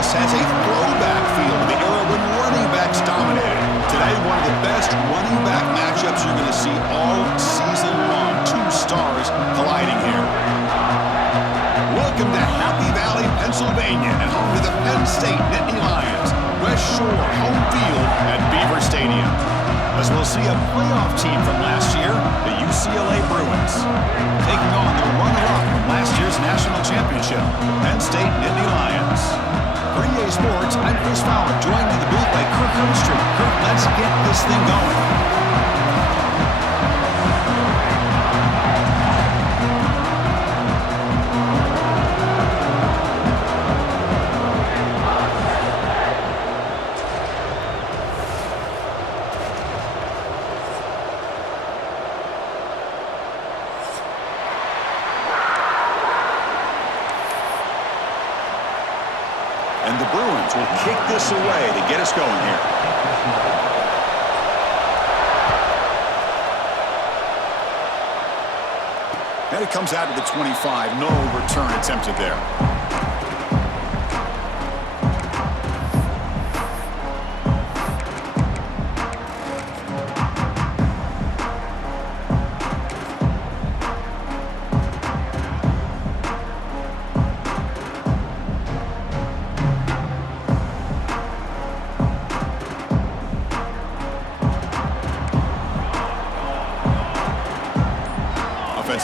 almost has a throwback feel to the era when running backs dominated. Today, one of the best running back matchups you're going to see all season long. Two stars colliding here. Welcome to Happy Valley, Pennsylvania, and home to the Penn State Nittany Lions. West Shore home field at Beaver Stadium. As we'll see a playoff team from last year, the UCLA Bruins, taking on the runner-up from last year's national championship, Penn State Nittany Lions. For EA Sports, I'm Chris Fowler, joined in the booth by Kirk Herbstreit. Kirk, let's get this thing going. And the Bruins will kick this away to get us going here. And it comes out to the 25. No return attempted there.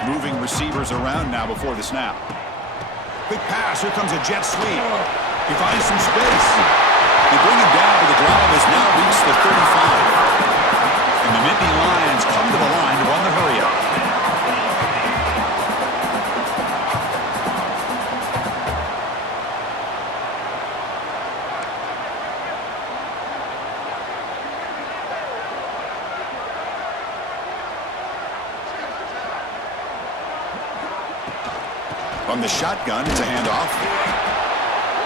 Moving receivers around now before the snap. Quick pass. Here comes a jet sweep. He finds some space. They bring him down, but the drive has now reached the 35. And the Nittany Lions come to the line to run the hurry-up. From the shotgun, it's a handoff.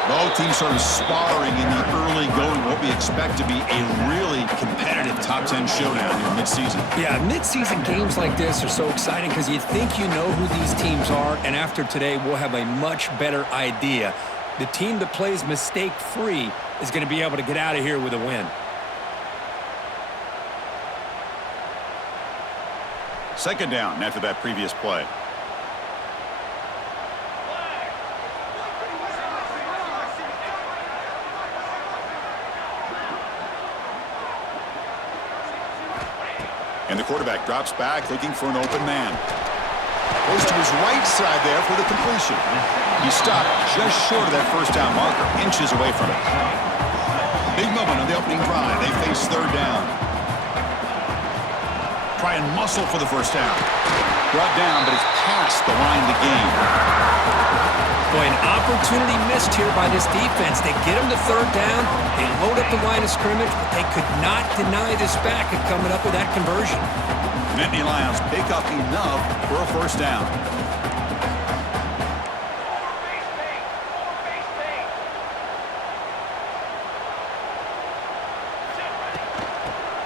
Both teams sort of sparring in the early going, what we expect to be a really competitive top 10 showdown in mid-season. Yeah, mid-season games like this are so exciting because you think you know who these teams are, and after today, we'll have a much better idea. The team that plays mistake-free is going to be able to get out of here with a win. Second down after that previous play. And the quarterback drops back, looking for an open man. Goes to his right side there for the completion. He stopped just short of that first down marker, inches away from it. Big moment on the opening drive. They face third down. Try and muscle for the first down. Brought down, but it's past the line to gain. Boy, an opportunity missed here by this defense. They get him to third down. They load up the line of scrimmage, but they could not deny this back at coming up with that conversion. Nittany Lions pick up enough for a first down.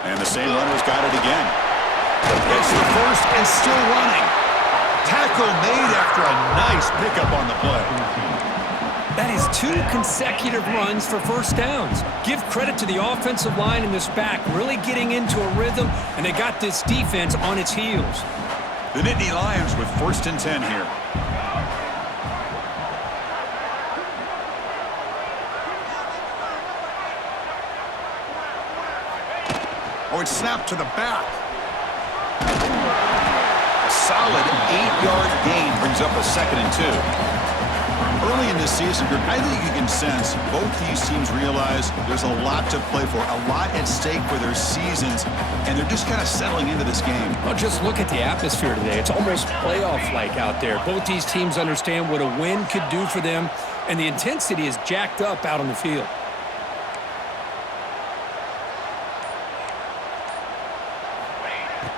And the same runner's got it again. Gets the first and still running. Tackle made after a nice pickup on the play. That is 2 consecutive runs for first downs. Give credit to the offensive line and this back really getting into a rhythm, and they got this defense on its heels. The Nittany Lions with first and 10 here. Oh, it's snapped to the back. Solid 8-yard gain brings up a 2nd and 2. Early in this season, I think you can sense both these teams realize there's a lot to play for, a lot at stake for their seasons, and they're just kind of settling into this game. Well, just look at the atmosphere today. It's almost playoff-like out there. Both these teams understand what a win could do for them, and the intensity is jacked up out on the field.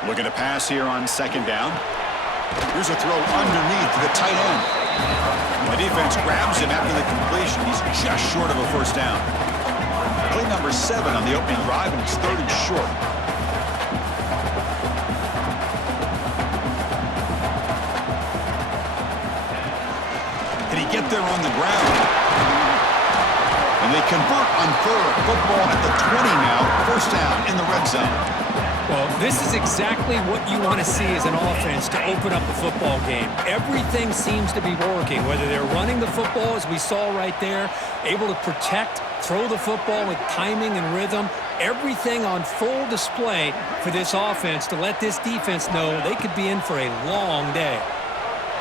Looking to pass here on second down. Here's a throw underneath to the tight end. The defense grabs him after the completion. He's just short of a first down. Play number 7 on the opening drive, and it's 3rd and short. Can he get there on the ground? And they convert on third. Football at the 20 now. First down in the red zone. Well, this is exactly what you want to see as an offense to open up the football game. Everything seems to be working, whether they're running the football, as we saw right there, able to protect, throw the football with timing and rhythm. Everything on full display for this offense to let this defense know they could be in for a long day.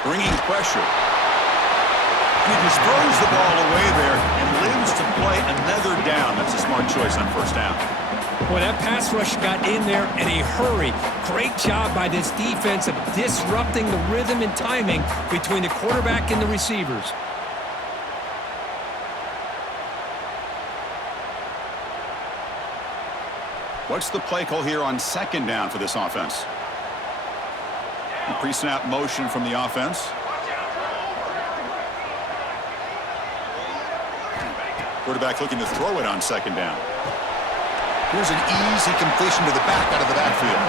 Bringing pressure. And he just throws the ball away there and lives to play another down. That's a smart choice on first down. Boy, that pass rush got in there in a hurry. Great job by this defense of disrupting the rhythm and timing between the quarterback and the receivers. What's the play call here on second down for this offense? The pre-snap motion from the offense. Quarterback looking to throw it on second down. Here's an easy completion to the back out of the backfield.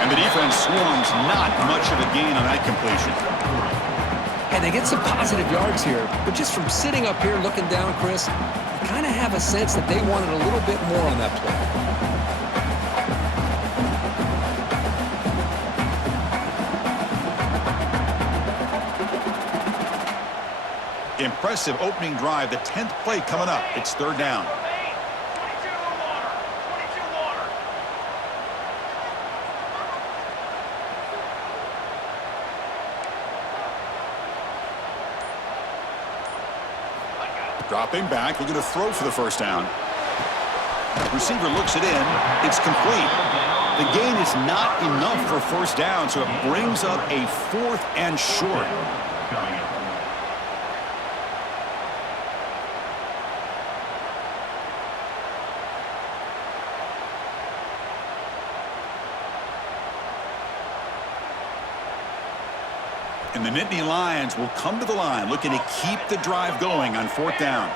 And the defense swarms, not much of a gain on that completion. And they get some positive yards here, but just from sitting up here looking down, Chris, you kind of have a sense that they wanted a little bit more on that play. Impressive opening drive, the 10th play coming up. It's third down. Dropping back, looking to throw for the first down. Receiver looks it in. It's complete. The gain is not enough for first down, so it brings up a 4th and short. And the Nittany Lions will come to the line, looking to keep the drive going on fourth down.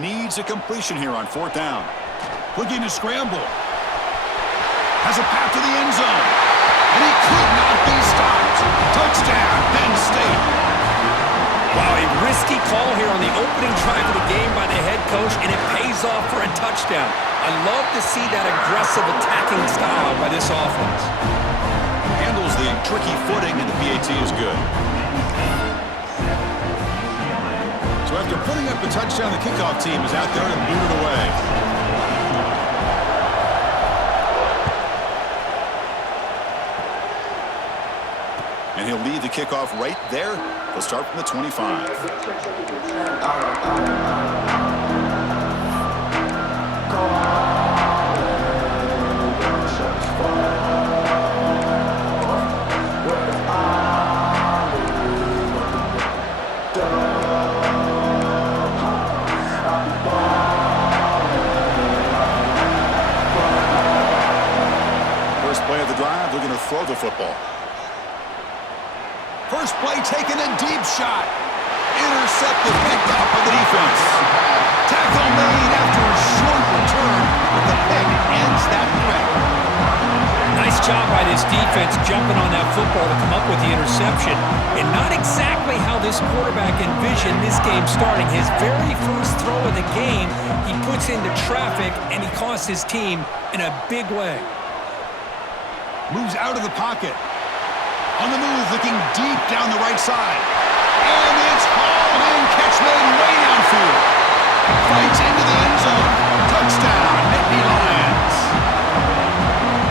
Needs a completion here on fourth down. Looking to scramble. Has a path to the end zone. And he could not be stopped. Touchdown, Penn State. Wow, a risky call here on the opening drive of the game by the head coach, and it pays off for a touchdown. I love to see that aggressive attacking style by this offense. Handles the tricky footing, and the PAT is good. So after putting up the touchdown, the kickoff team is out there to boot it away. And he'll lead the kickoff right there. He'll start from the 25. First play of the drive, looking to throw the football. First play taken, a deep shot. Intercepted, picked off by the defense. Tackle made after a short return, but the pick ends that threat. Nice job by this defense jumping on that football to come up with the interception. And not exactly how this quarterback envisioned this game starting. His very first throw of the game, he puts into traffic, and he costs his team in a big way. Moves out of the pocket. On the move, looking deep down the right side. And it's hauled in, catch made way downfield. Fights into the end zone. Touchdown, Nittany Lions.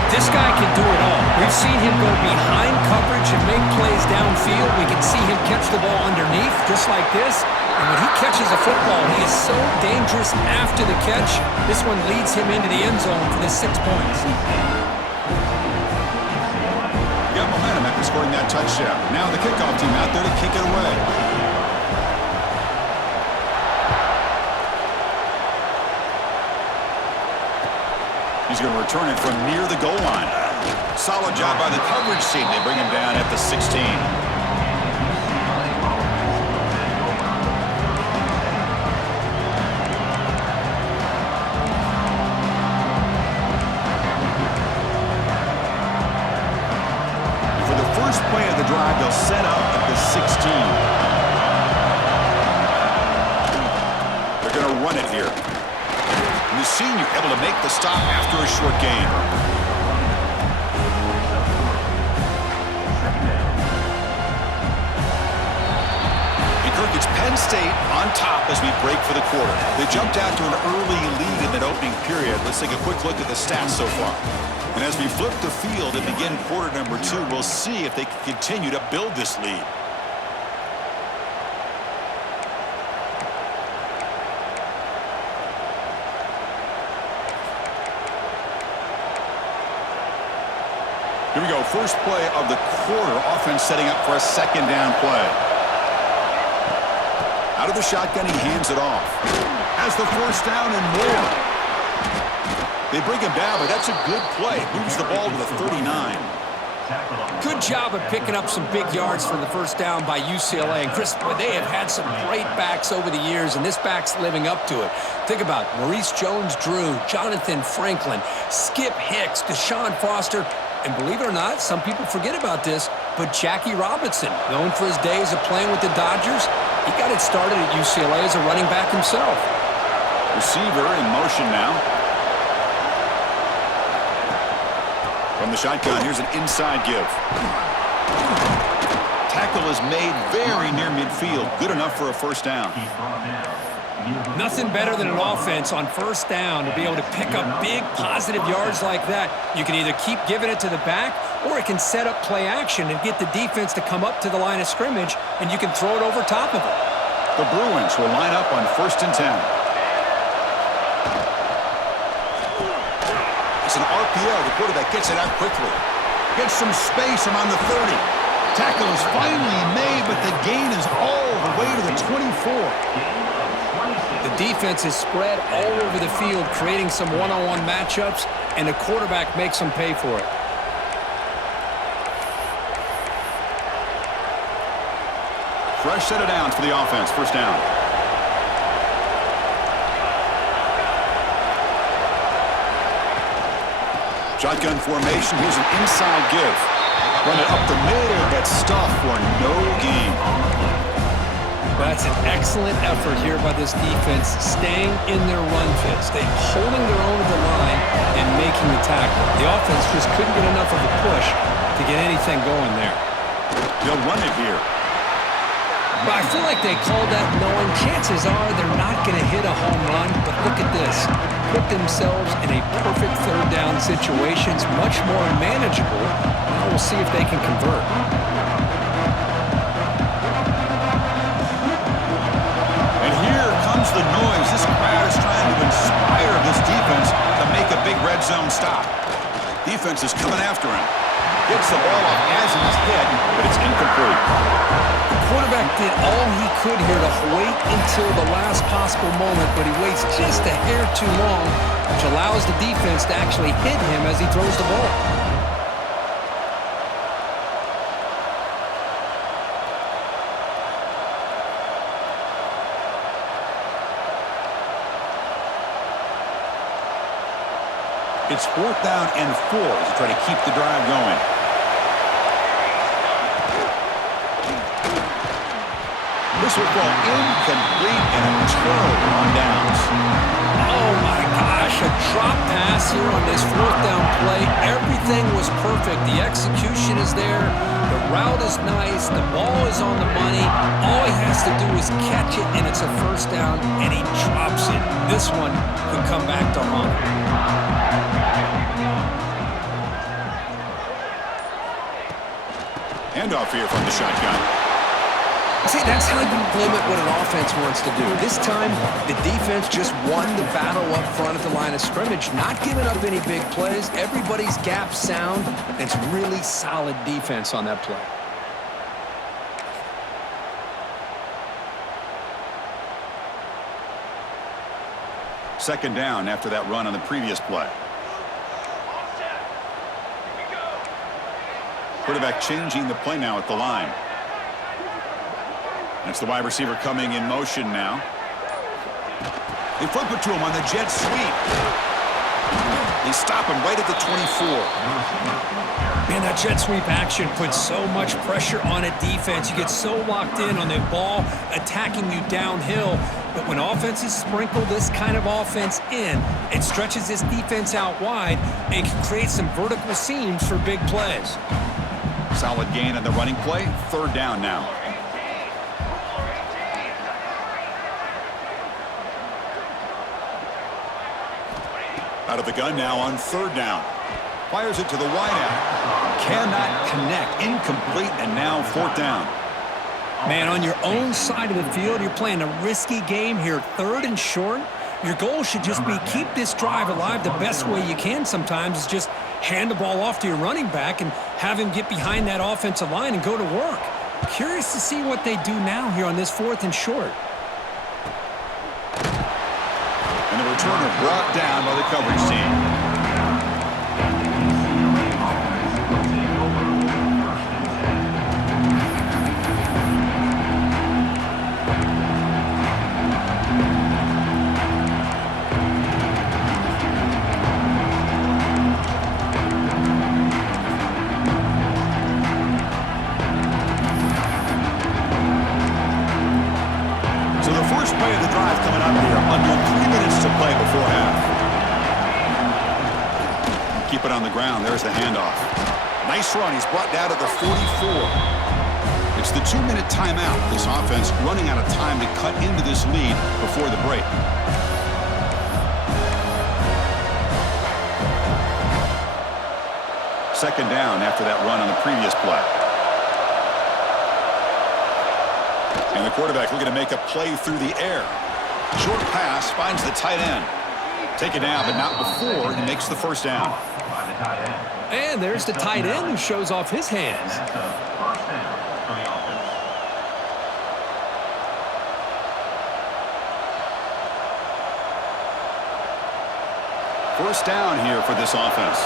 This guy can do it all. We've seen him go behind coverage and make plays downfield. We can see him catch the ball underneath, just like this. And when he catches a football, he is so dangerous after the catch. This one leads him into the end zone for the 6 points. Got momentum after scoring that touchdown. Now the kickoff team out there to kick it away. He's going to return it from near the goal line. Solid job by the coverage team. They bring him down at the 16. Play of the drive, they'll set up at the run it here. And the senior able to make the stop after a short gain. It's Penn State on top as we break for the quarter. They jumped out to an early lead in that opening period. Let's take a quick look at the stats so far. And as we flip the field and begin quarter number 2, we'll see if they can continue to build this lead. Here we go. First play of the quarter. Offense setting up for a second down play. Out of the shotgun, he hands it off. Has the first down and more. They bring him down, but that's a good play. Moves the ball to the 39. Good job of picking up some big yards for the first down by UCLA. And, Chris, they have had some great backs over the years, and this back's living up to it. Think about Maurice Jones-Drew, Jonathan Franklin, Skip Hicks, Deshaun Foster, and believe it or not, some people forget about this, but Jackie Robinson, known for his days of playing with the Dodgers, he got it started at UCLA as a running back himself. Receiver in motion now. From the shotgun, here's an inside give. Tackle is made very near midfield. Good enough for a first down. Nothing better than an offense on first down to be able to pick up big positive yards like that. You can either keep giving it to the back, or it can set up play action and get the defense to come up to the line of scrimmage, and you can throw it over top of it. The Bruins will line up on 1st and 10. It's an RPO. The quarterback gets it out quickly. Gets some space around the 30. Tackle is finally made, but the gain is all the way to the 24. The defense is spread all over the field, creating some one-on-one matchups, and the quarterback makes them pay for it. Fresh set of downs for the offense. First down. Shotgun formation. Here's an inside give. Run it up the middle, but stuffed for no gain. That's an excellent effort here by this defense, staying in their run fits. They're holding their own at the line and making the tackle. The offense just couldn't get enough of a push to get anything going there. They'll run it here. But I feel like they called that knowing chances are they're not going to hit a home run. But look at this. Put themselves in a perfect third down situation. It's much more manageable. Now we'll see if they can convert. The noise. This crowd is trying to inspire this defense to make a big red zone stop. Defense is coming after him. Gets the ball off as he's hit, but it's incomplete. The quarterback did all he could here to wait until the last possible moment, but he waits just a hair too long, which allows the defense to actually hit him as he throws the ball. It's 4th down and 4 to try to keep the drive going. This will fall incomplete and a turnover on downs. Oh my gosh, a drop pass here on this 4th down play. Everything was perfect. The execution is there. The route is nice. The ball is on the money. All he has to do is catch it, and it's a first down, and he drops it. This one could come back to haunt him. Handoff here from the shotgun. See, that's how you limit what an offense wants to do. This time, the defense just won the battle up front at the line of scrimmage, not giving up any big plays. Everybody's gap sound. It's really solid defense on that play. Second down after that run on the previous play. Quarterback changing the play now at the line. That's the wide receiver coming in motion now. They flip it to him on the jet sweep. They stop him right at the 24. Man, that jet sweep action puts so much pressure on a defense. You get so locked in on the ball attacking you downhill. But when offenses sprinkle this kind of offense in, it stretches this defense out wide and can create some vertical seams for big plays. Solid gain on the running play. Third down now. Out of the gun now on third down. Fires it to the wideout. Cannot connect. Incomplete, and now fourth down. Man, on your own side of the field, you're playing a risky game here. Third and short. Your goal should just be keep this drive alive the best way you can sometimes is just hand the ball off to your running back and have him get behind that offensive line and go to work. Curious to see what they do now here on this fourth and short. And the returner brought down by the coverage team. Keep it on the ground. There's the handoff. Nice run. He's brought down to the 44. It's the 2-minute timeout. This offense running out of time to cut into this lead before the break. Second down after that run on the previous play. And the quarterback looking to make a play through the air. Short pass finds the tight end. Take it down, but not before he makes the first down. And there's the tight end who shows off his hands. First down here for this offense.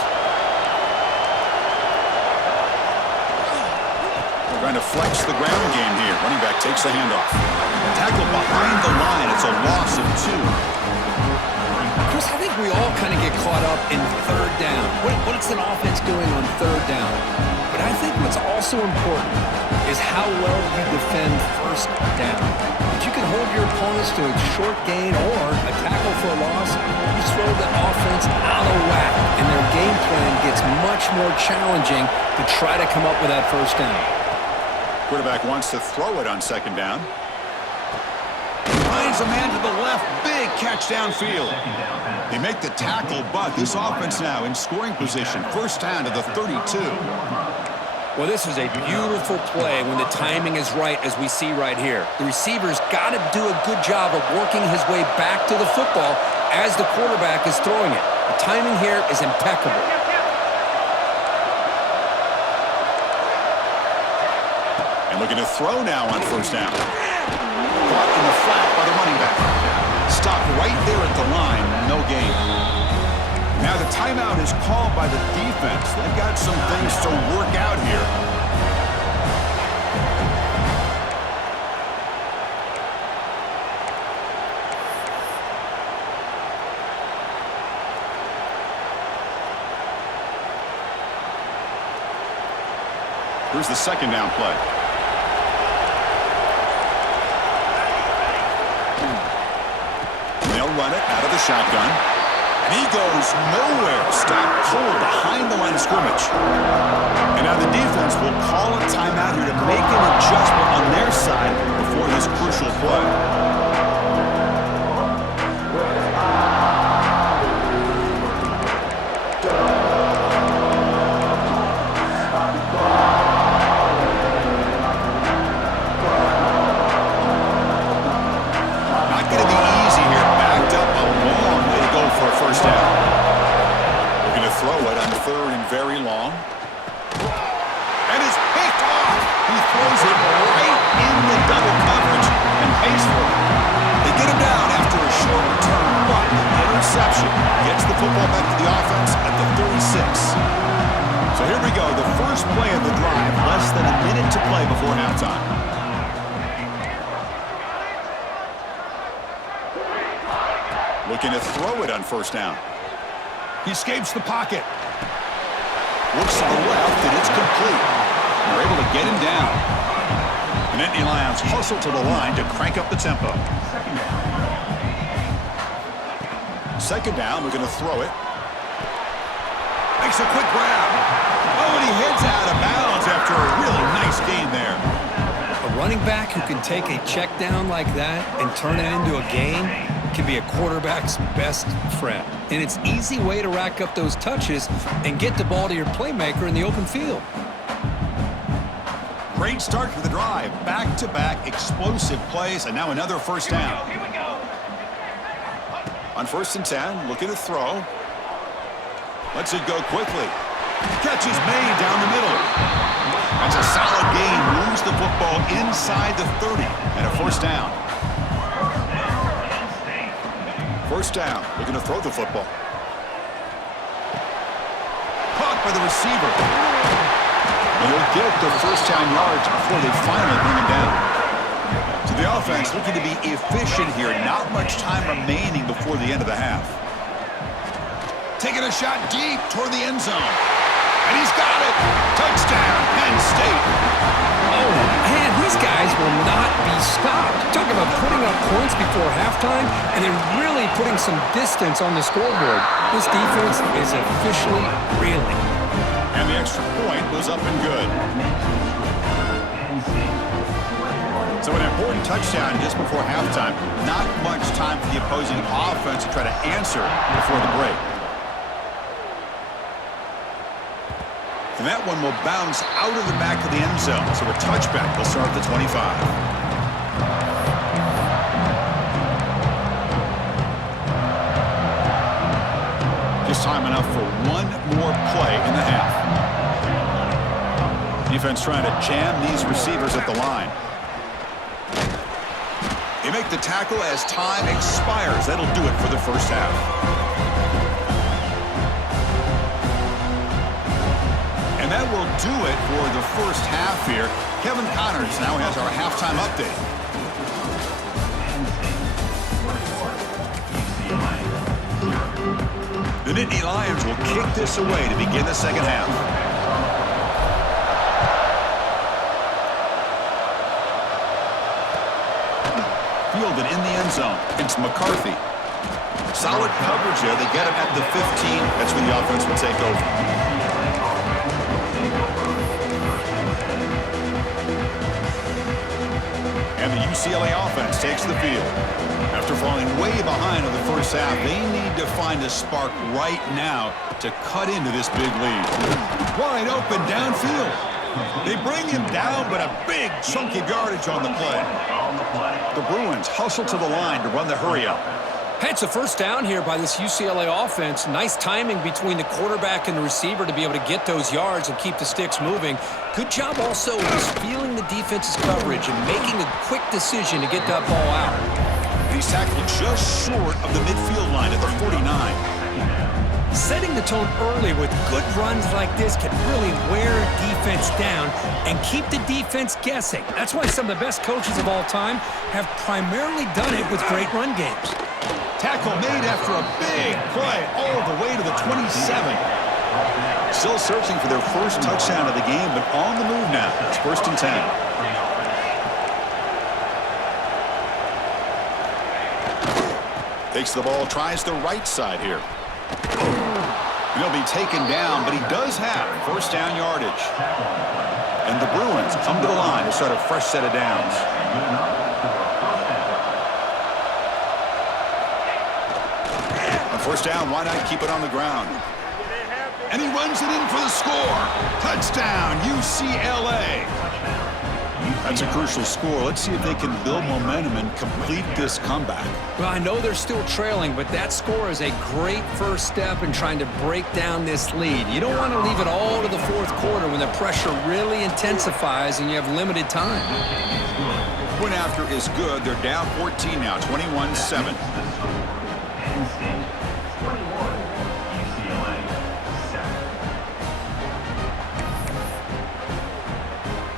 Trying to flex the ground game here. Running back takes the handoff. Tackle behind the line. It's a loss of 2. Chris, I think we all kind of get caught up in third down. What's an offense doing on third down? But I think what's also important is how well you defend first down. If you can hold your opponents to a short gain or a tackle for a loss, you throw the offense out of whack, and their game plan gets much more challenging to try to come up with that first down. Quarterback wants to throw it on second down. Finds a man to the left. Big catch downfield. They make the tackle, but this offense now in scoring position. First down to the 32. Well, this is a beautiful play when the timing is right, as we see right here. The receiver's got to do a good job of working his way back to the football as the quarterback is throwing it. The timing here is impeccable. And looking to throw now on first down. Caught in the flat by the running back. Stopped right there at the line. No gain. Now the timeout is called by the defense. They've got some things to work out here. Here's the second down play. They'll run it out of the shotgun. And he goes nowhere. Stopped cold behind the line of scrimmage. And now the defense will call a timeout here to make an adjustment on their side before this crucial play. First down. Looking to throw it on third and very long. And it's picked off. He throws it right in the double coverage and pays for it. They get him down after a short return, but the interception gets the football back to the offense at the 36. So here we go. The first play of the drive, less than a minute to play before halftime. Looking to throw it on first down. He escapes the pocket. Looks to the left, and it's complete. They're able to get him down. The Nittany Lions hustle to the line to crank up the tempo. Second down, we're going to throw it. Makes a quick grab. Oh, and he heads out of bounds after a really nice gain there. A running back who can take a check down like that and turn it into a gain can be a quarterback's best friend. And it's an easy way to rack up those touches and get the ball to your playmaker in the open field. Great start for the drive. Back-to-back explosive plays, and now another first down. On 1st and 10, looking to throw. Lets it go quickly. Catch is made down the middle. That's a solid gain. Moves the football inside the 30 and a first down. First down. Looking to throw the football. Caught by the receiver. And he'll get the first down yards before they finally bring him down. So the offense looking to be efficient here. Not much time remaining before the end of the half. Taking a shot deep toward the end zone. And he's got it. Touchdown, Penn State. Oh, man, these guys will not be stopped. Talk about putting up points before halftime and then really putting some distance on the scoreboard. This defense is officially reeling. And the extra point was up and good. So an important touchdown just before halftime. Not much time for the opposing offense to try to answer before the break. And that one will bounce out of the back of the end zone. So a touchback will start at the 25. Just time enough for one more play in the half. Defense trying to jam these receivers at the line. They make the tackle as time expires. That'll do it for the first half. And that will do it for the first half here. Kevin Connors now has our halftime update. The Nittany Lions will kick this away to begin the second half. Fielded in the end zone. It's McCarthy. Solid coverage there. They get him at the 15. That's when the offense will take over. And the UCLA offense takes the field. After falling way behind in the first half, they need to find a spark right now to cut into this big lead. Wide open downfield. They bring him down, but a big chunk of yardage on the play. The Bruins hustle to the line to run the hurry-up. Hey, it's a first down here by this UCLA offense. Nice timing between the quarterback and the receiver to be able to get those yards and keep the sticks moving. Good job also just feeling the defense's coverage and making a quick decision to get that ball out. He's tackled just short of the midfield line at the 49. Setting the tone early with good runs like this can really wear a defense down and keep the defense guessing. That's why some of the best coaches of all time have primarily done it with great run games. Tackle made after a big play all the way to the 27. Still searching for their first touchdown of the game, but on the move now. It's 1st and 10. Takes the ball, tries the right side here. He'll be taken down, but he does have first down yardage. And the Bruins come to the line to start a fresh set of downs. On first down, why not keep it on the ground? And he runs it in for the score. Touchdown, UCLA. That's a crucial score. Let's see if they can build momentum and complete this comeback. Well, I know they're still trailing, but that score is a great first step in trying to break down this lead. You don't want to leave it all to the fourth quarter when the pressure really intensifies and you have limited time. Point after is good. They're down 14 now, 21-7.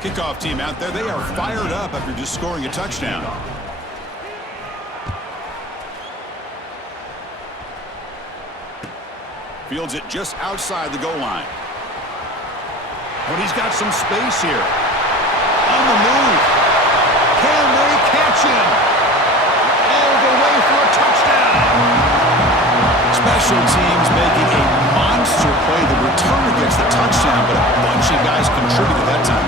Kickoff team out there. They are fired up after just scoring a touchdown. Fields it just outside the goal line. But he's got some space here. On the move. Can they catch him? All the way for a touchdown. Special teams making a monster play. The returner gets the touchdown, but a bunch of guys contributed that time.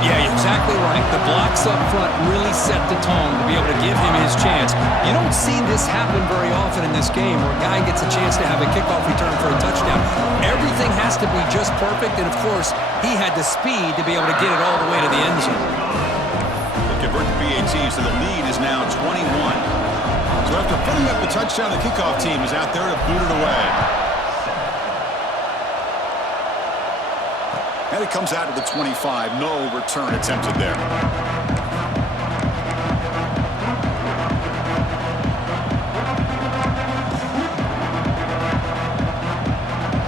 Yeah, you're exactly right. The blocks up front really set the tone to be able to give him his chance. You don't see this happen very often in this game where a guy gets a chance to have a kickoff return for a touchdown. Everything has to be just perfect, and of course, he had the speed to be able to get it all the way to the end zone. They convert the PATs, so the lead is now 21. So after putting up the touchdown, the kickoff team is out there to boot it away. And it comes out to the 25. No return attempted there.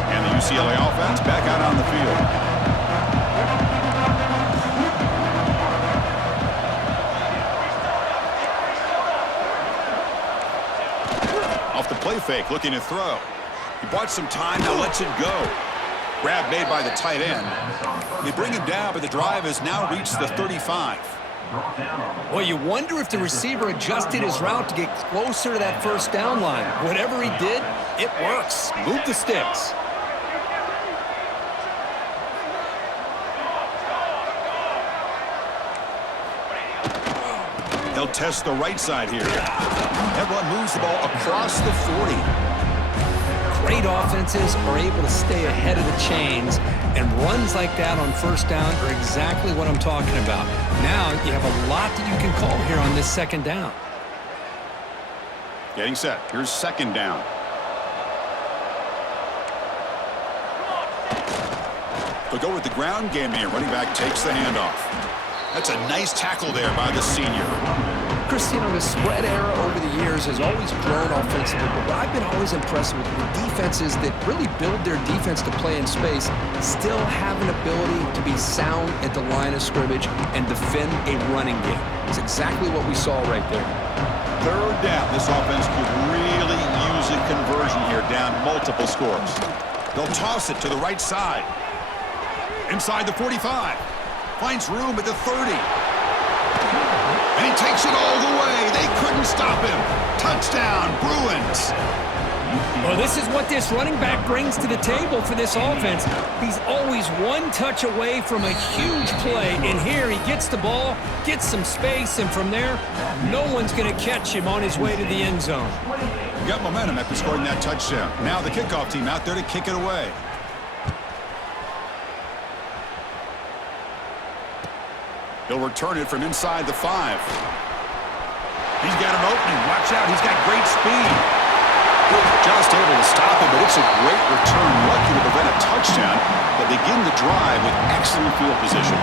And the UCLA offense back out on the field. Off the play fake, looking to throw. He bought some time, now lets it go. Grab made by the tight end. They bring him down, but the drive has now reached the 35. Well, you wonder if the receiver adjusted his route to get closer to that first down line. Whatever he did, it works. Move the sticks. They'll test the right side here. Everyone moves the ball across the 40. Great offenses are able to stay ahead of the chains, and runs like that on first down are exactly what I'm talking about. Now you have a lot that you can call here on this second down. Getting set. Here's second down. They'll go with the ground game here. Running back takes the handoff. That's a nice tackle there by the senior. Chris, you know, the spread era over the years has always grown offensively, but I've been always impressed with the defenses that really build their defense to play in space, still have an ability to be sound at the line of scrimmage and defend a running game. It's exactly what we saw right there. Third down. This offense could really use a conversion here, down multiple scores. They'll toss it to the right side. Inside the 45. Finds room at the 30. And he takes it all the way. They couldn't stop him. Touchdown, Bruins. Well, this is what this running back brings to the table for this offense. He's always one touch away from a huge play, and here he gets the ball, gets some space, and from there, no one's going to catch him on his way to the end zone. Got momentum after scoring that touchdown. Now the kickoff team out there to kick it away. He'll return it from inside the 5. He's got an opening. Watch out. He's got great speed. Just able to stop him, but it's a great return. Lucky to prevent a touchdown, but begin the drive with excellent field position.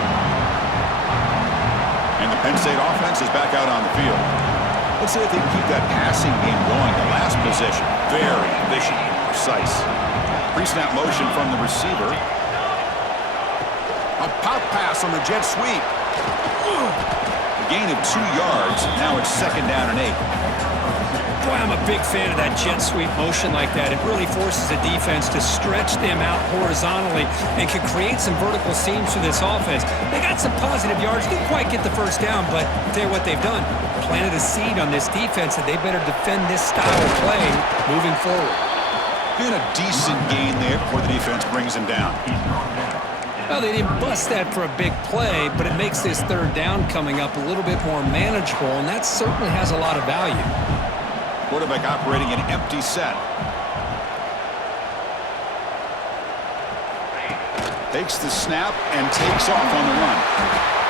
And the Penn State offense is back out on the field. Let's see if they can keep that passing game going. The last possession, very efficient and precise. Pre-snap motion from the receiver. A pop pass on the jet sweep. A gain of 2 yards. Now it's second down and 8. Boy, I'm a big fan of that jet sweep motion like that. It really forces the defense to stretch them out horizontally and can create some vertical seams for this offense. They got some positive yards. Didn't quite get the first down, but I'll tell you what they've done. Planted a seed on this defense that they better defend this style of play moving forward. And a decent gain there before the defense brings him down. Well, they didn't bust that for a big play, but it makes this third down coming up a little bit more manageable, and that certainly has a lot of value. Quarterback operating an empty set. Takes the snap and takes off on the run.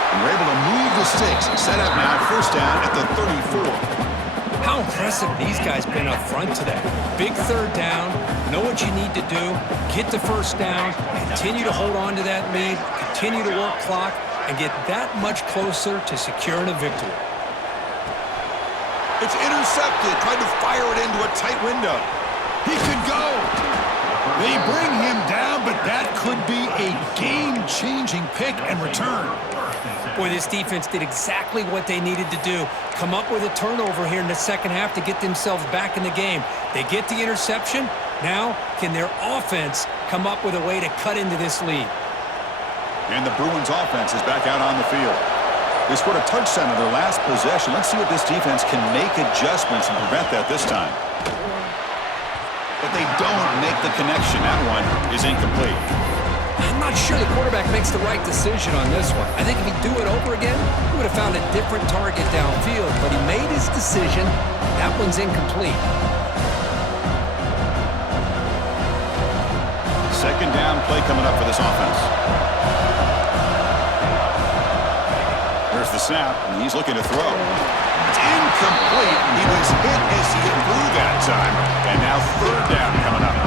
And we're able to move the sticks. Set up now, first down at the 34. How impressive these guys been up front today. Big third down, know what you need to do, get the first down, continue to hold on to that lead, continue to work clock, and get that much closer to securing a victory. It's intercepted, tried to fire it into a tight window. He could go. They bring him down, but that could be a game-changing pick and return. Boy, this defense did exactly what they needed to do. Come up with a turnover here in the second half to get themselves back in the game. They get the interception, Now, can their offense come up with a way to cut into this lead? And the Bruins offense is back out on the field. They scored a touchdown on their last possession. Let's see if this defense can make adjustments and prevent that this time. But they don't make the connection. That one is incomplete. I'm not sure the quarterback makes the right decision on this one. I think if he'd do it over again, he would have found a different target downfield. But he made his decision. That one's incomplete. Second down play coming up for this offense. There's the snap, and he's looking to throw. It's incomplete. He was hit as he threw that time. And now third down coming up.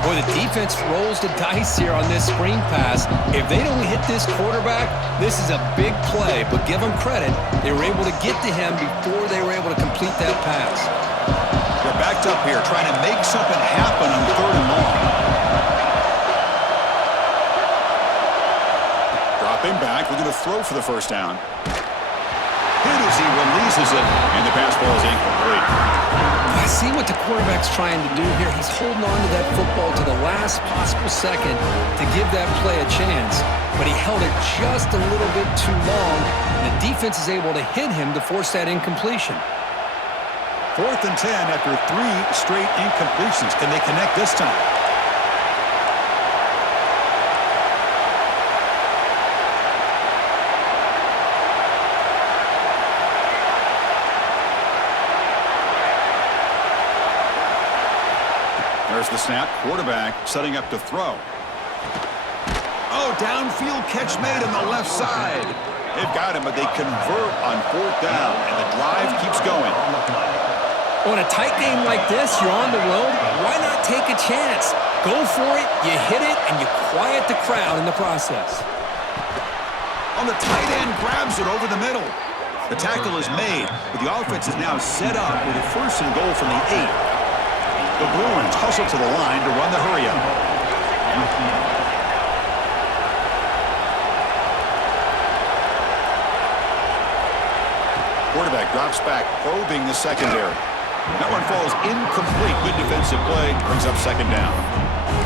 Boy, the defense rolls the dice here on this screen pass. If they don't hit this quarterback, this is a big play. But give them credit. They were able to get to him before they were able to complete that pass. They're backed up here trying to make something happen on third and long. Dropping back, looking to throw for the first down. Hit as he releases it, and the pass ball is incomplete. I see what the quarterback's trying to do here. He's holding on to that football to the last possible second to give that play a chance, but he held it just a little bit too long, and the defense is able to hit him to force that incompletion. 4th and 10 after 3 straight incompletions. Can they connect this time? There's the snap. Quarterback setting up to throw. Oh, downfield catch made on the left side. They've got him, but they convert on 4th down, and the drive keeps going. On a tight game like this, you're on the road. Why not take a chance? Go for it, you hit it, and you quiet the crowd in the process. On the tight end, grabs it over the middle. The tackle is made, but the offense is now set up with a 1st and goal from the 8. The Bruins hustle to the line to run the hurry-up. Quarterback drops back, probing the secondary. That one falls incomplete. Good defensive play, brings up second down.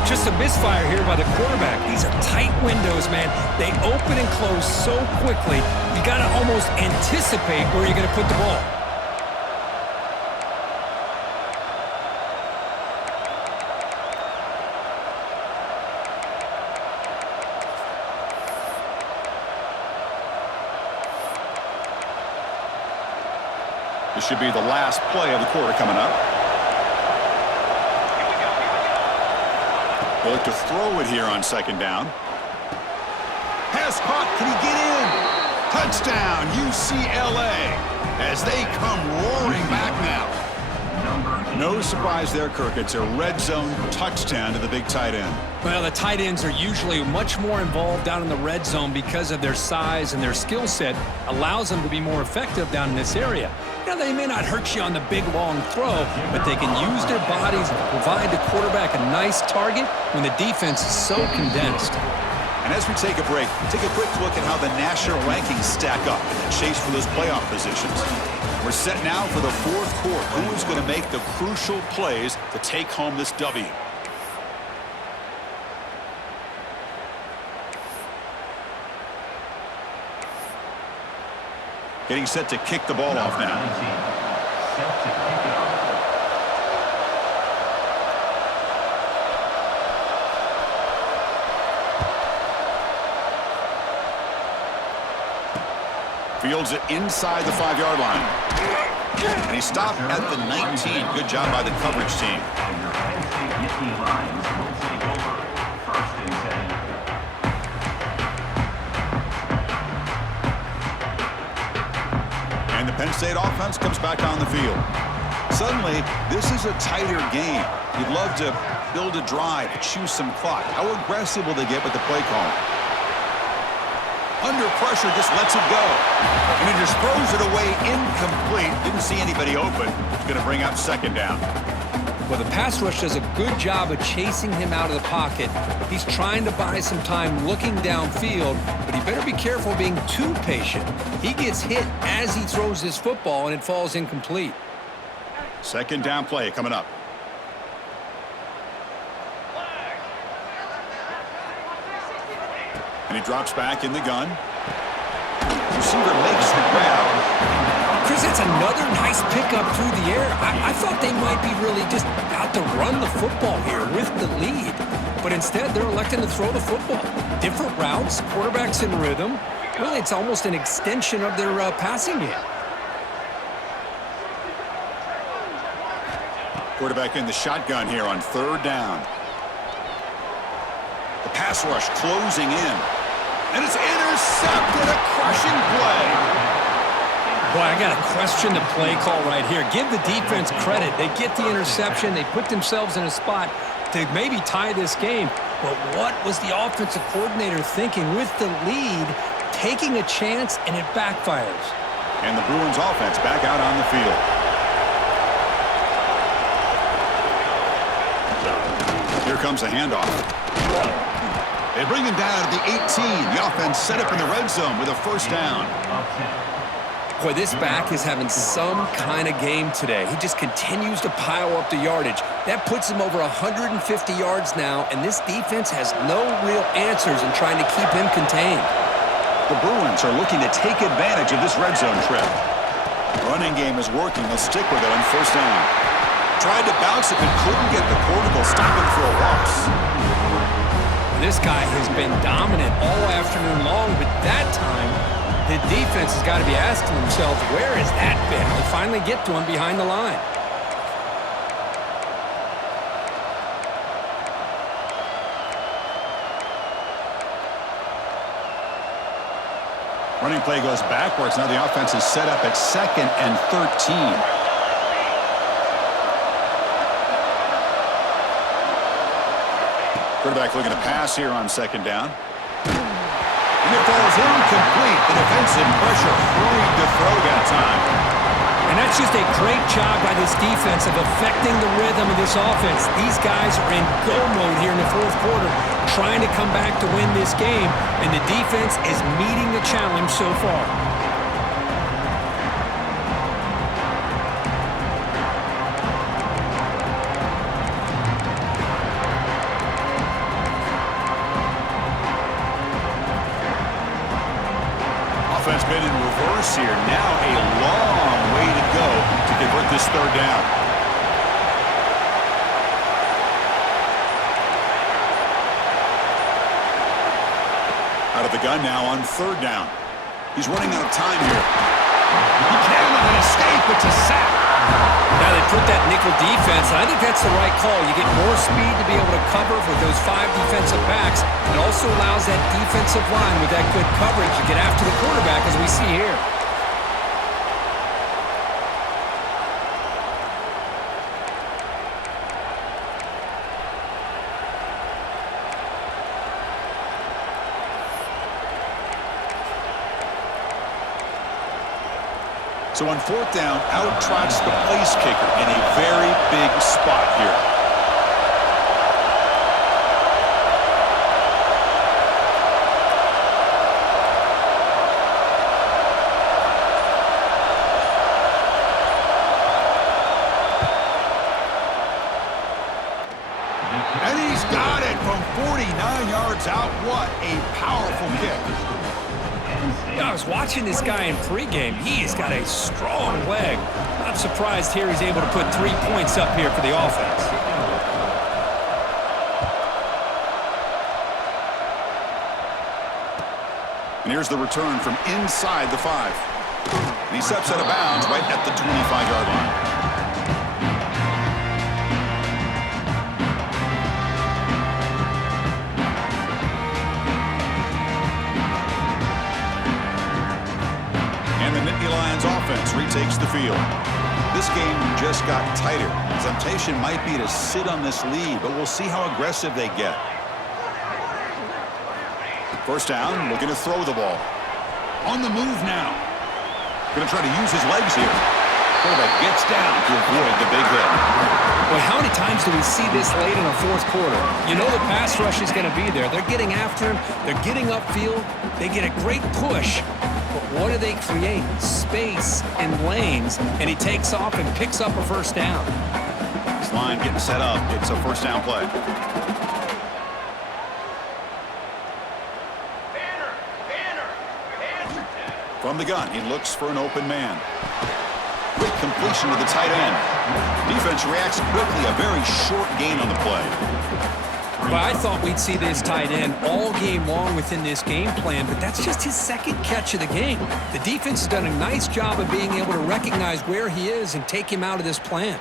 Just a misfire here by the quarterback. These are tight windows, man. They open and close so quickly, you got to almost anticipate where you're going to put the ball. This should be the last play of the quarter coming up. They look to throw it here on second down. Pass caught. Can he get in? Touchdown, UCLA, as they come roaring back now. No surprise there, Kirk. It's a red zone touchdown to the big tight end. Well, the tight ends are usually much more involved down in the red zone because of their size, and their skill set allows them to be more effective down in this area. Now, they may not hurt you on the big, long throw, but they can use their bodies to provide the quarterback a nice target when the defense is so condensed. And as we take a break, take a quick look at how the national rankings stack up in the chase for those playoff positions. We're set now for the 4th quarter. Who is going to make the crucial plays to take home this W? Getting set to kick the ball off now. Fields it inside the 5-yard line. And he stopped at the 19. Good job by the coverage team. And the Penn State offense comes back on the field. Suddenly, this is a tighter game. You'd love to build a drive, choose some clock. How aggressive will they get with the play call? Under pressure, just lets it go. And he just throws it away incomplete. Didn't see anybody open. It's going to bring up second down. Well, the pass rush does a good job of chasing him out of the pocket. He's trying to buy some time looking downfield, but he better be careful being too patient. He gets hit as he throws his football, and it falls incomplete. Second down play coming up. And he drops back in the gun. Receiver makes the grab. Chris, that's another nice pickup through the air. I thought they might be really just out to run the football here with the lead. But instead, they're electing to throw the football. Different routes, quarterbacks in rhythm. Really, it's almost an extension of their passing game. Quarterback in the shotgun here on 3rd down. The pass rush closing in. And it's intercepted, a crushing play. Boy, I got to question the play call right here. Give the defense credit. They get the interception. They put themselves in a spot to maybe tie this game. But what was the offensive coordinator thinking with the lead, taking a chance, and it backfires? And the Bruins offense back out on the field. Here comes a handoff. They bring him down to the 18. The offense set up in the red zone with a 1st down. Boy, this back is having some kind of game today. He just continues to pile up the yardage. That puts him over 150 yards now, and this defense has no real answers in trying to keep him contained. The Bruins are looking to take advantage of this red zone trip. Running game is working. They'll stick with it on 1st down. Tried to bounce it, but couldn't get the portal stopping for a loss. This guy has been dominant all afternoon long, but that time, the defense has got to be asking themselves, where has that been? They finally get to him behind the line. Running play goes backwards. Now the offense is set up at 2nd and 13. Quarterback looking to pass here on 2nd down. And it falls incomplete. The defensive pressure hurried to throw that time. And that's just a great job by this defense of affecting the rhythm of this offense. These guys are in go mode here in the 4th quarter, trying to come back to win this game, and the defense is meeting the challenge so far. Offense been in reverse here. Now a long way to go to convert this 3rd down. Out of the gun now on 3rd down. He's running out of time here. He can't let it escape. It's a sack. Now they put that nickel defense, and I think that's the right call. You get more speed to be able to cover with those 5 defensive backs. It also allows that defensive line with that good coverage to get after the quarterback, as we see here. So on 4th down, out trots the place kicker in a very big spot here. And he's got it from 49 yards out. What a powerful kick. I was watching this guy in pregame. He has got a strong leg. Not surprised here he's able to put 3 points up here for the offense. And here's the return from inside the 5. And he steps out of bounds right at the 25-yard line. Offense retakes the field. This game just got tighter. Temptation might be to sit on this lead, but we'll see how aggressive they get. 1st down, looking to throw the ball. On the move now. Going to try to use his legs here. Quarterback gets down to avoid the big hit. Boy, how many times do we see this late in a 4th quarter? You know the pass rush is going to be there. They're getting after him. They're getting upfield. They get a great push. But what do they create? Space and lanes, and he takes off and picks up a 1st down. This line getting set up. It's a 1st down play. From the gun, he looks for an open man. Quick completion to the tight end. Defense reacts quickly. A very short gain on the play. Well, I thought we'd see this tight end all game long within this game plan, but that's just his second catch of the game. The defense has done a nice job of being able to recognize where he is and take him out of this plan.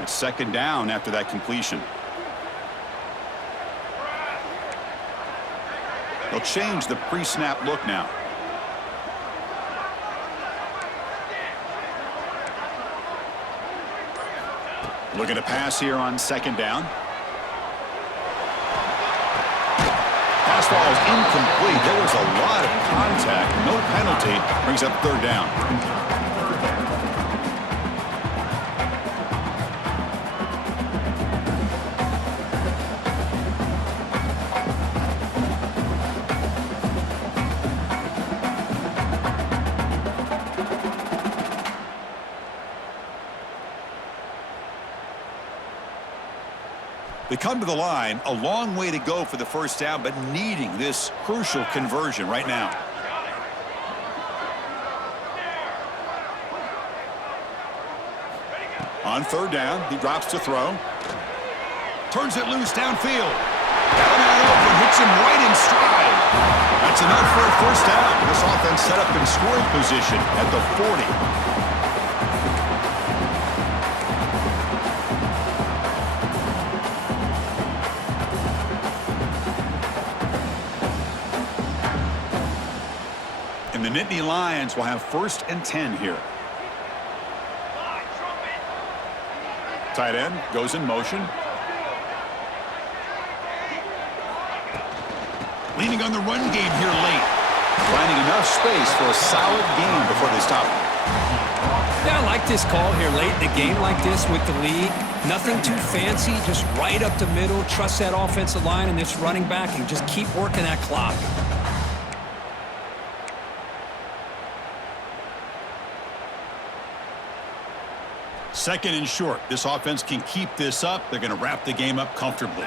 It's second down after that completion. They'll change the pre-snap look now. Looking to pass here on second down. Pass ball is incomplete. There was a lot of contact. No penalty. Brings up third down. They come to the line, a long way to go for the first down, but needing this crucial conversion right now. On third down, he drops to throw. Turns it loose downfield. Got a man open, hits him right in stride. That's enough for a first down. This offense set up in scoring position at the 40. And the Nittany Lions will have 1st and 10 here. Tight end goes in motion. Leaning on the run game here late. Finding enough space for a solid gain before they stop him. Yeah, I like this call here late in the game like this with the lead. Nothing too fancy, just right up the middle. Trust that offensive line and this running back and just keep working that clock. Second and short. This offense can keep this up. They're going to wrap the game up comfortably.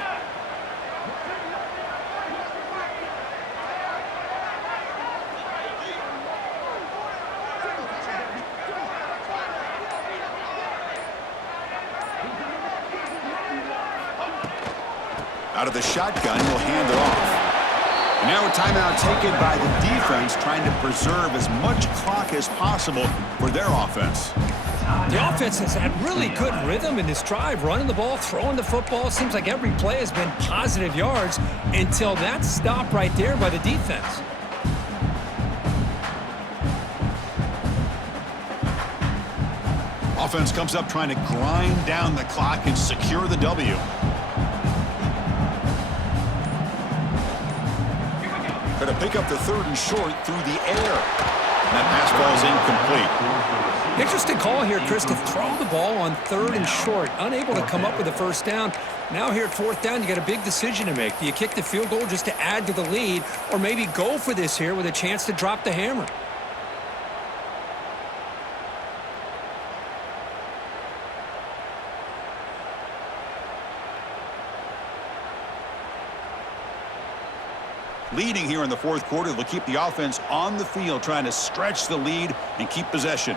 Out of the shotgun, he'll hand it off. Now a timeout taken by the defense, trying to preserve as much clock as possible for their offense. The offense has had really good rhythm in this drive, running the ball, throwing the football. It seems like every play has been positive yards until that stop right there by the defense. Offense comes up trying to grind down the clock and secure the W. Going to pick up the 3rd and short through the air. And that pass ball is incomplete. Interesting call here, Chris, to throw the ball on 3rd and short. Unable to come up with a first down. Now here at 4th down, you got a big decision to make. Do you kick the field goal just to add to the lead, or maybe go for this here with a chance to drop the hammer? Leading here in the 4th quarter, they'll keep the offense on the field, trying to stretch the lead and keep possession.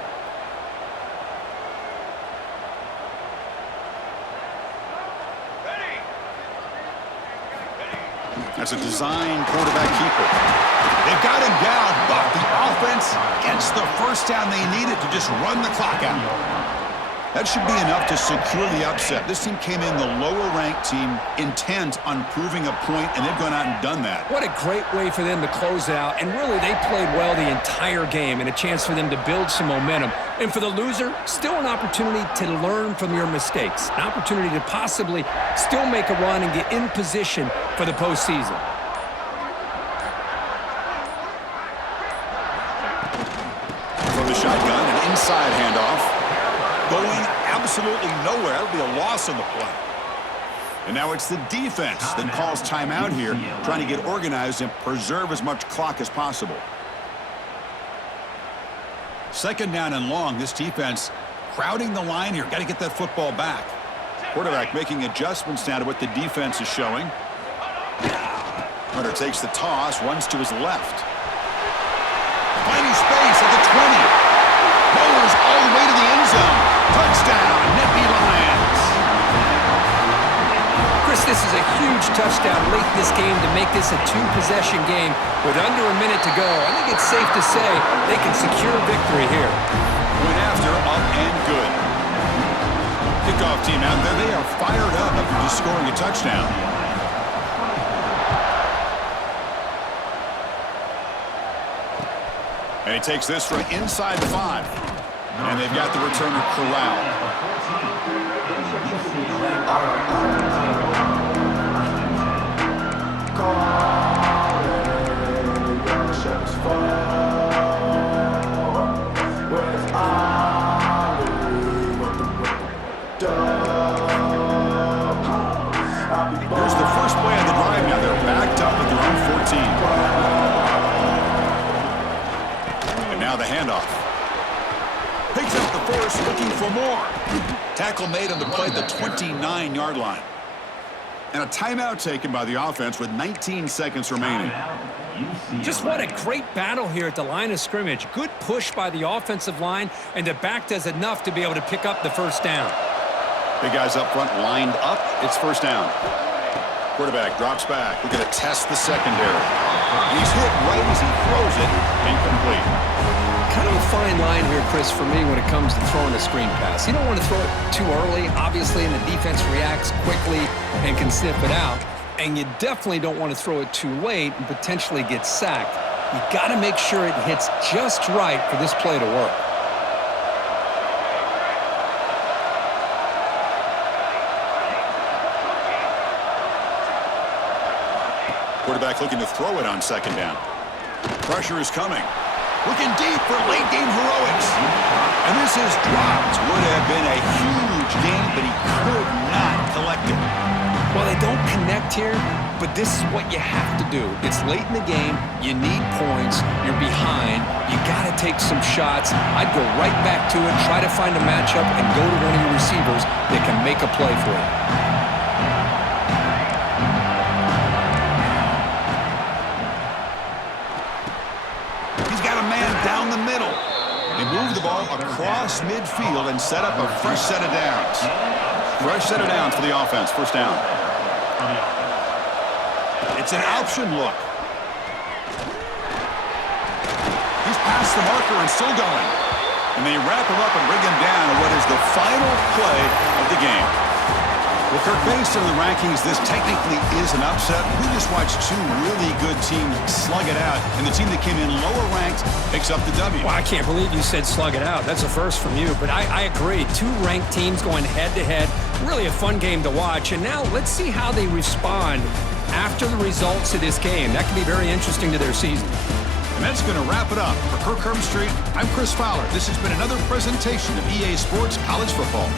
That's a design quarterback keeper. They've got him down, but the offense gets the first down they needed to just run the clock out. That should be enough to secure the upset. This team came in the lower-ranked team, intent on proving a point, and they've gone out and done that. What a great way for them to close out, and really they played well the entire game and a chance for them to build some momentum. And for the loser, still an opportunity to learn from your mistakes, an opportunity to possibly still make a run and get in position for the postseason. From the shotgun, an inside handoff. Going absolutely nowhere. That'll be a loss on the play. And now it's the defense that calls timeout here, trying to get organized and preserve as much clock as possible. 2nd down and long. This defense crowding the line here. Got to get that football back. Quarterback making adjustments now to what the defense is showing. Hunter takes the toss, runs to his left. Finding space at the 20. Rolls all the way to the end zone. Touchdown, Nittany Lions. Chris, this is a huge touchdown late in this game to make this a two-possession game with under a minute to go. I think it's safe to say they can secure victory here. Went after, up and good. Kickoff team out there, they are fired up after just scoring a touchdown. And he takes this from inside the 5. And they've got the returner corralled. Here's the first play of the drive now. They're backed up at their own 14. And now the handoff. Picks up the force, looking for more. Tackle made on the play at the 29-yard line. And a timeout taken by the offense with 19 seconds remaining. Just what a great battle here at the line of scrimmage. Good push by the offensive line, and the back does enough to be able to pick up the first down. Big guys up front lined up. It's first down. Quarterback drops back. We're going to test the secondary. He's hit right as he throws it. Incomplete. Kind of a fine line here, Chris, for me when it comes to throwing a screen pass. You don't want to throw it too early, obviously, and the defense reacts quickly and can sniff it out. And you definitely don't want to throw it too late and potentially get sacked. You got to make sure it hits just right for this play to work. Quarterback looking to throw it on second down. Pressure is coming. Looking deep for late-game heroics. And this is dropped. Would have been a huge game, but he could not collect it. Well, they don't connect here, but this is what you have to do. It's late in the game. You need points. You're behind. You got to take some shots. I'd go right back to it, try to find a matchup, and go to one of your receivers that can make a play for you. Down the middle. They move the ball across midfield and set up a fresh set of downs. Fresh set of downs for the offense. First down. It's an option look. He's past the marker and still going. And they wrap him up and bring him down to what is the final play of the game. Well, Kirk, based on the rankings, this technically is an upset. We just watched two really good teams slug it out, and the team that came in lower ranked picks up the W. Well, I can't believe you said slug it out. That's a first from you, but I agree. Two ranked teams going head-to-head. Really a fun game to watch. And now let's see how they respond after the results of this game. That can be very interesting to their season. And that's going to wrap it up. For Kirk Herbstreit, I'm Chris Fowler. This has been another presentation of EA Sports College Football.